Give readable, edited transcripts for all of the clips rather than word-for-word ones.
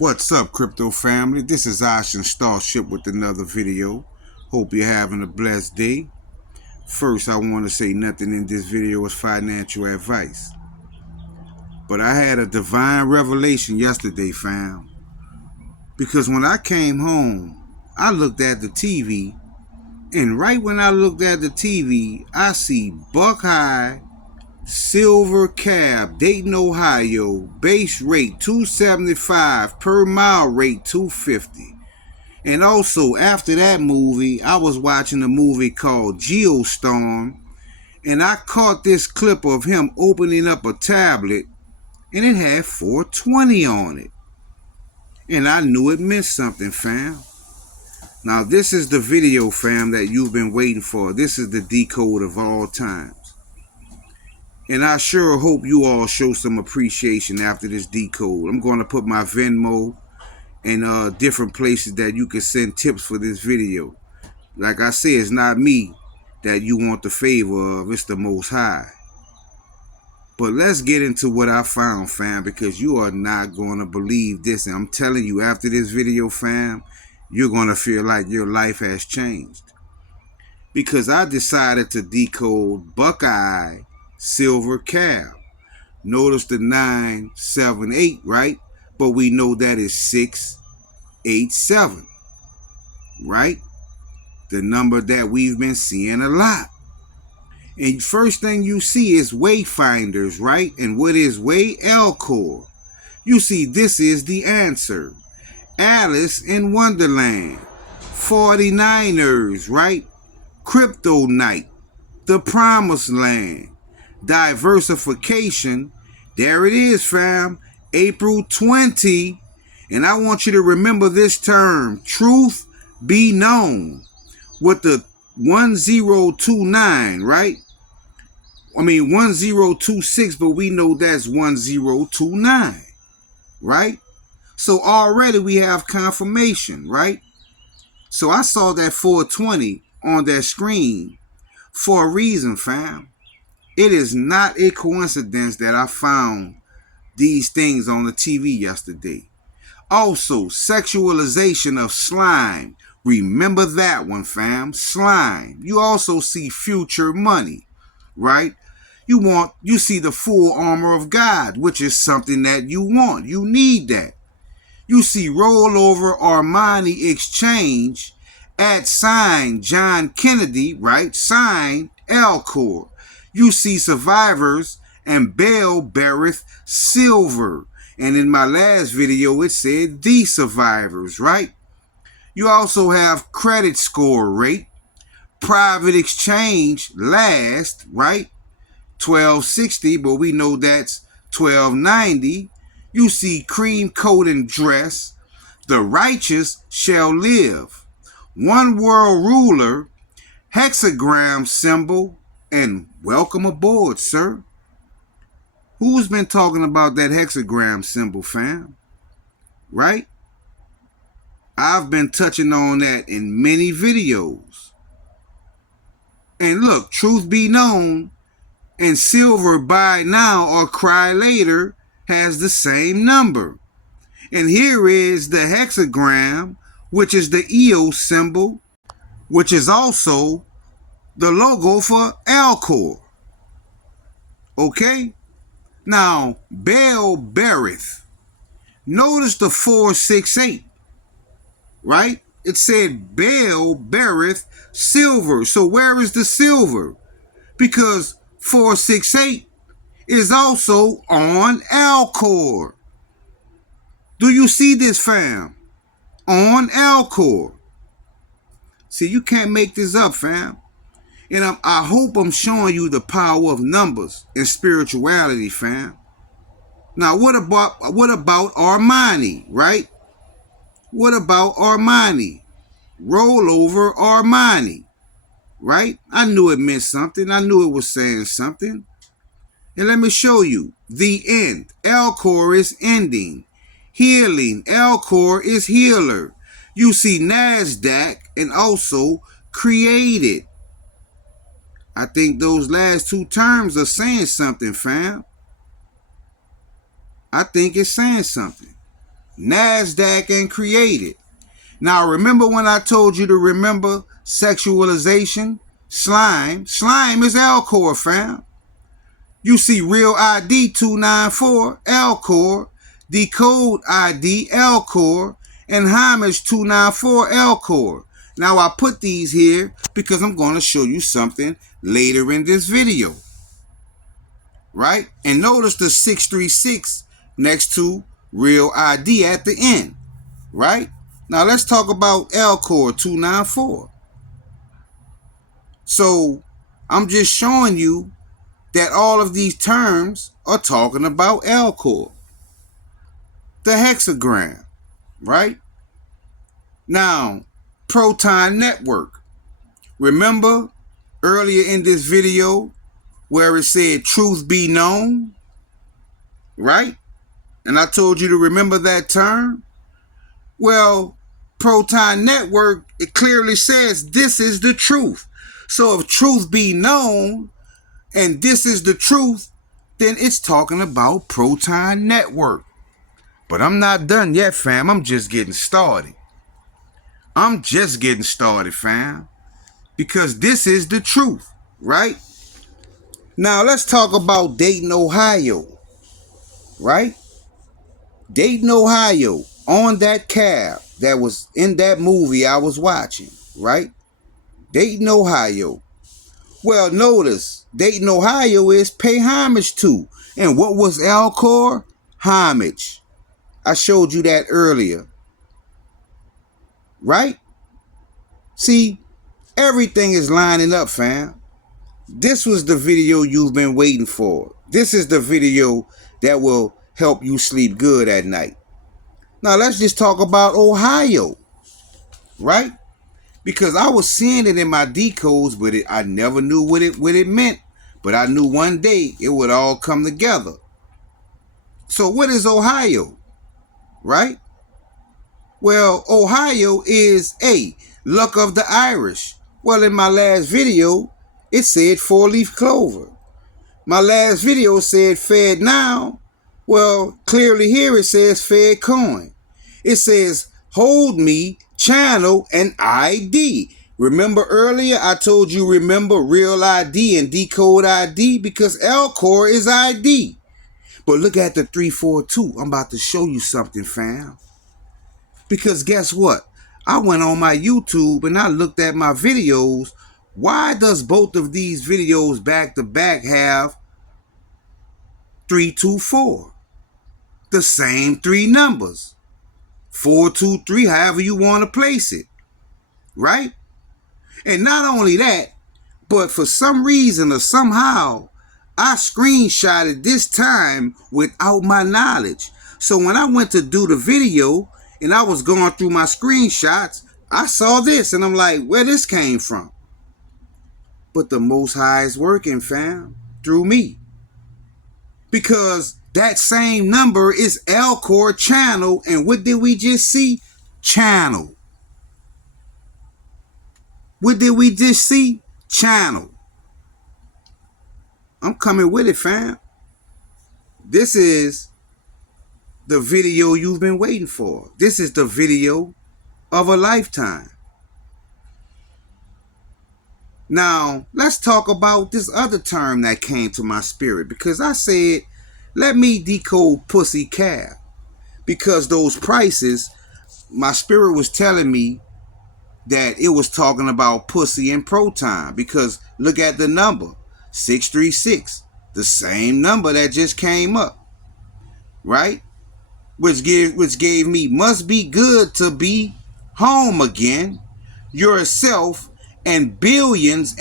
What's up, crypto family? This is Ocean Starship with another video. Hope you're having a blessed day. First, I want to say nothing in this video is financial advice. But I had a divine revelation yesterday, fam. Because when I came home, I looked at the TV, and right when I looked at the TV, I see Buck High, Silver Cab, Dayton, Ohio, base rate $275, per mile rate $250. And also, after that movie, I was watching a movie called Geostorm, and I caught this clip of him opening up a tablet, and it had 420 on it. And I knew it meant something, fam. Now, this is the video, fam, that you've been waiting for. This is the decode of all times. And I sure hope you all show some appreciation after this decode. I'm going to put my Venmo and different places that you can send tips for this video. Like I said, it's not me that you want the favor of, it's the Most High. But let's get into what I found, fam, because you are not going to believe this. And I'm telling you, after this video, fam, you're going to feel like your life has changed. Because I decided to decode Buckeye Silver Cab. Notice the 978, right? But we know that is 687, right? The number that we've been seeing a lot. And first thing you see is wayfinders, right? And what is way? Alcor. You see, this is the answer. Alice in Wonderland. 49ers, right? Crypto Night. The Promised Land. Diversification. There it is, fam. April 20. And I want you to remember this term. Truth be known. With the 1029, right? I mean 1026, but we know that's 1029, right? So already we have confirmation, right? So I saw that 420 on that screen for a reason, fam. It is not a coincidence that I found these things on the TV yesterday. Also, sexualization of slime. Remember that one, fam. Slime. You also see future money, right? You see the full armor of God, which is something that you want. You need that. You see rollover Armani exchange at sign John Kennedy, right? Sign Alcor. You see survivors and Bell beareth silver. And in my last video, it said the survivors, right? You also have credit score rate, private exchange last, right? 1260, but we know that's 1290. You see cream coat and dress. The righteous shall live. One world ruler, hexagram symbol, and welcome aboard, sir. Who's been talking about that hexagram symbol, fam? Right? I've been touching on that in many videos. And look, truth be known, and silver buy now or cry later has the same number. And here is the hexagram, which is the EO symbol, which is also the logo for Alcor. Okay? Now, Bell beareth. Notice the 468, right? It said Bell beareth silver. So where is the silver? Because 468 is also on Alcor. Do you see this, fam? On Alcor. See, you can't make this up, fam. And I hope I'm showing you the power of numbers and spirituality, fam. Now, what about Armani, right? What about Armani? Rollover Armani, right? I knew it meant something. I knew it was saying something. And let me show you. The end. Alcor is ending. Healing. Alcor is healer. You see NASDAQ and also created. I think those last two terms are saying something, fam. I think it's saying something. NASDAQ and created. Now remember when I told you to remember sexualization? Slime. Slime is Alcor, fam. You see real ID 294, Alcor, decode ID, Alcor, and homage 294, Alcor. Now I put these here because I'm going to show you something later in this video. Right? And notice the 636 next to real ID at the end. Right? Now let's talk about Alcor 294. So I'm just showing you that all of these terms are talking about Alcor, the hexagram, right? Now, proton network. Remember earlier in this video where it said truth be known, right? And I told you to remember that term. Well, proton network, it clearly says this is the truth. So if truth be known, and this is the truth, then it's talking about proton network. But I'm not done yet, fam. I'm just getting started. I'm just getting started, fam. Because this is the truth, right? Now let's talk about Dayton, Ohio, right? Dayton, Ohio, on that cab that was in that movie I was watching, right? Dayton, Ohio. Well, notice, Dayton, Ohio is pay homage to. And what was Alcor? Homage. I showed you that earlier. Right? See, everything is lining up, fam. This was the video you've been waiting for. This is the video that will help you sleep good at night. Now, let's just talk about Ohio. Right? Because I was seeing it in my decodes, but I never knew what it meant. But I knew one day it would all come together. So what is Ohio? Right? Well, Ohio is luck of the Irish. Well, in my last video, it said 4-leaf clover. My last video said Fed now. Well, clearly here it says Fed coin. It says hold me, channel, and ID. Remember earlier I told you remember real ID and decode ID because Alcor is ID. But look at the 342. I'm about to show you something, fam. Because guess what? I went on my YouTube and I looked at my videos. Why does both of these videos back to back have 324? The same three numbers. 423, however you want to place it. Right? And not only that, but for some reason or somehow, I screenshotted this time without my knowledge. So when I went to do the video and I was going through my screenshots, I saw this and I'm like, where this came from? But the Most High is working, fam, through me. Because that same number is Alcor channel. And what did we just see? Channel. What did we just see? Channel. I'm coming with it, fam. This is the video you've been waiting for. This is the video of a lifetime. Now, let's talk about this other term that came to my spirit. Because I said, let me decode pussy cab. Because those prices, my spirit was telling me that it was talking about pussy and proton. Because look at the number, 636. The same number that just came up. Right? Which gave me must be good to be home again, yourself, and billions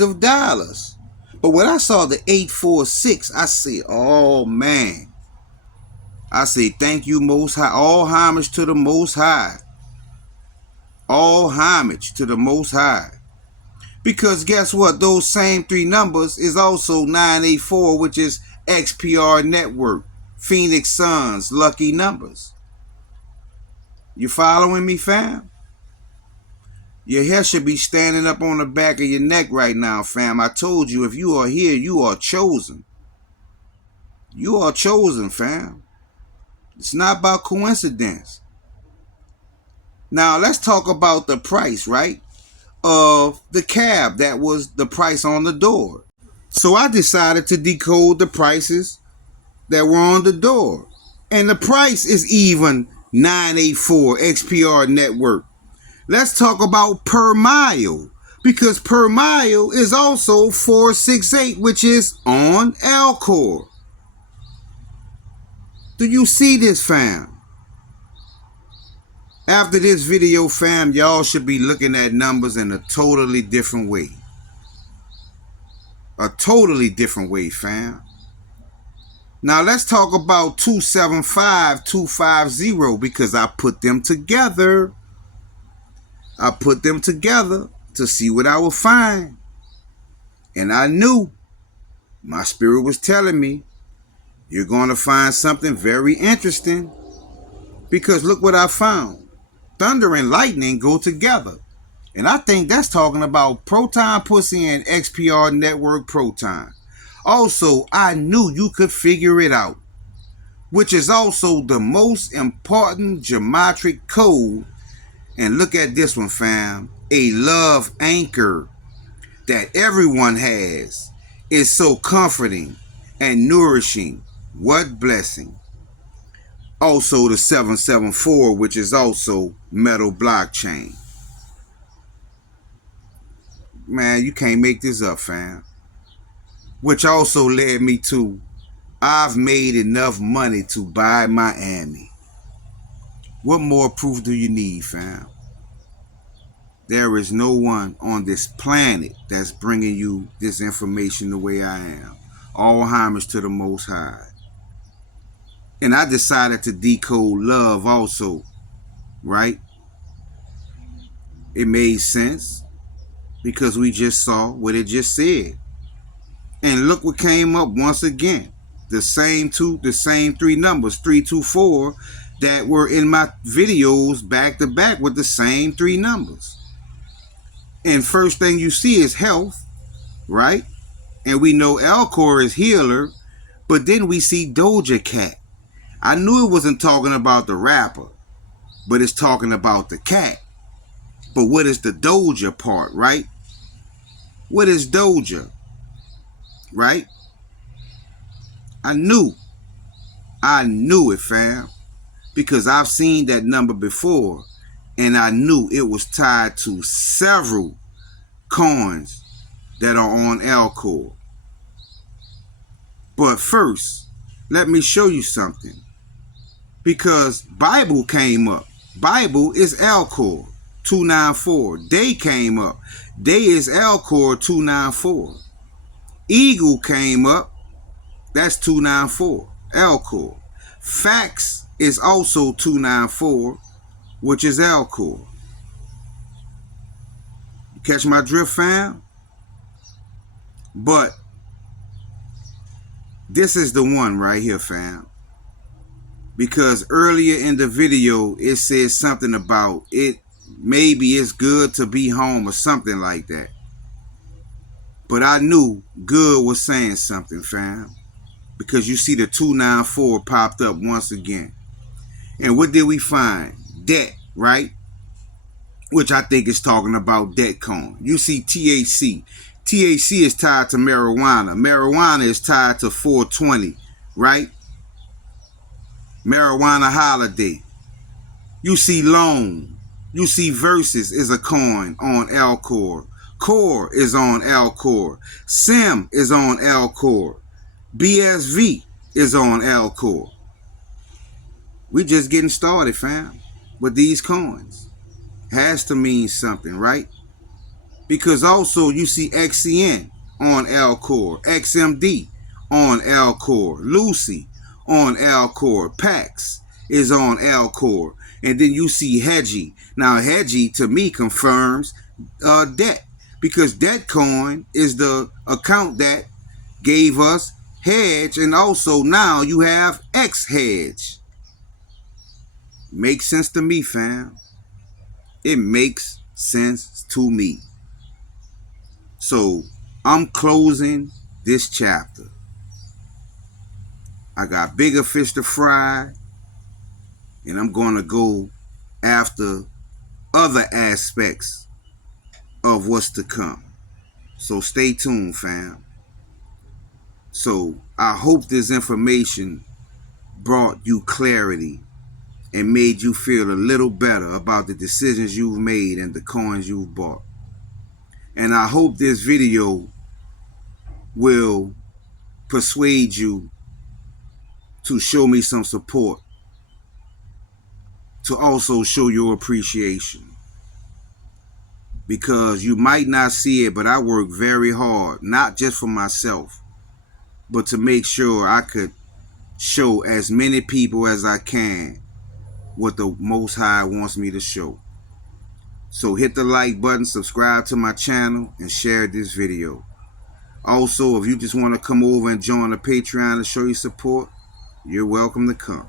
of dollars. But when I saw the 846, I said, oh man. I say, thank you, Most High. All homage to the Most High. All homage to the Most High. Because guess what? Those same three numbers is also 984, which is XPR Network. Phoenix Suns, lucky numbers. You following me, fam? Your hair should be standing up on the back of your neck right now, fam. I told you, if you are here, you are chosen. You are chosen, fam. It's not about coincidence. Now let's talk about the price, right? Of the cab that was the price on the door. So I decided to decode the prices that were on the door. And the price is even 984 XPR network. Let's talk about per mile, because per mile is also 468, which is on Alcor. Do you see this, fam? After this video, fam, y'all should be looking at numbers in a totally different way. A totally different way, fam. Now let's talk about 275, 250, because I put them together. I put them together to see what I would find. And I knew, my spirit was telling me, you're going to find something very interesting. Because look what I found. Thunder and lightning go together. And I think that's talking about Proton Pussy and XPR Network Proton. Also, I knew you could figure it out, which is also the most important geometric code. And look at this one, fam. A love anchor that everyone has is so comforting and nourishing. What blessing. Also the 774, which is also metal blockchain. Man, you can't make this up, fam. Which also led me to, I've made enough money to buy Miami. What more proof do you need, fam? There is no one on this planet that's bringing you this information the way I am. All homage to the Most High. And I decided to decode love also, right? It made sense because we just saw what it just said. And look what came up once again. The same three numbers, 324, that were in my videos back to back with the same three numbers. And first thing you see is health, right? And we know Alcor is healer, but then we see Doja Cat. I knew it wasn't talking about the rapper, but it's talking about the cat. But what is the Doja part, right? What is Doja, right? I knew it, fam, because I've seen that number before, and I knew it was tied to several coins that are on Alcor. But first, let me show you something, because Bible came up. Bible is Alcor 294. Day came up. Day is Alcor 294. Eagle came up. That's 294. Alcor. Fax is also 294, which is Alcor. You catch my drift, fam? But this is the one right here, fam. Because earlier in the video, it says something about it. Maybe it's good to be home or something like that. But I knew good was saying something, fam. Because you see the 294 popped up once again. And what did we find? Debt, right? Which I think is talking about debt coin. You see THC. THC is tied to marijuana. Marijuana is tied to 420, right? Marijuana holiday. You see loan. You see versus is a coin on Alcor. Core is on Alcor. Sim is on Alcor. BSV is on Alcor. We just getting started, fam, with these coins. Has to mean something, right? Because also you see XCN on Alcor, XMD on Alcor, Lucy on Alcor, Pax is on Alcor, and then you see Hedgie. Now Hedgie to me confirms debt, because debt coin is the account that gave us hedge, and also now you have X hedge. Makes sense to me, fam. It makes sense to me. So I'm closing this chapter. I got bigger fish to fry. And I'm going to go after other aspects of what's to come. So stay tuned, fam. So I hope this information brought you clarity and made you feel a little better about the decisions you've made and the coins you've bought. And I hope this video will persuade you to show me some support, to also show your appreciation. Because you might not see it, but I work very hard, not just for myself, but to make sure I could show as many people as I can what the Most High wants me to show. So hit the like button, subscribe to my channel, and share this video. Also, if you just want to come over and join the Patreon to show your support, you're welcome to come.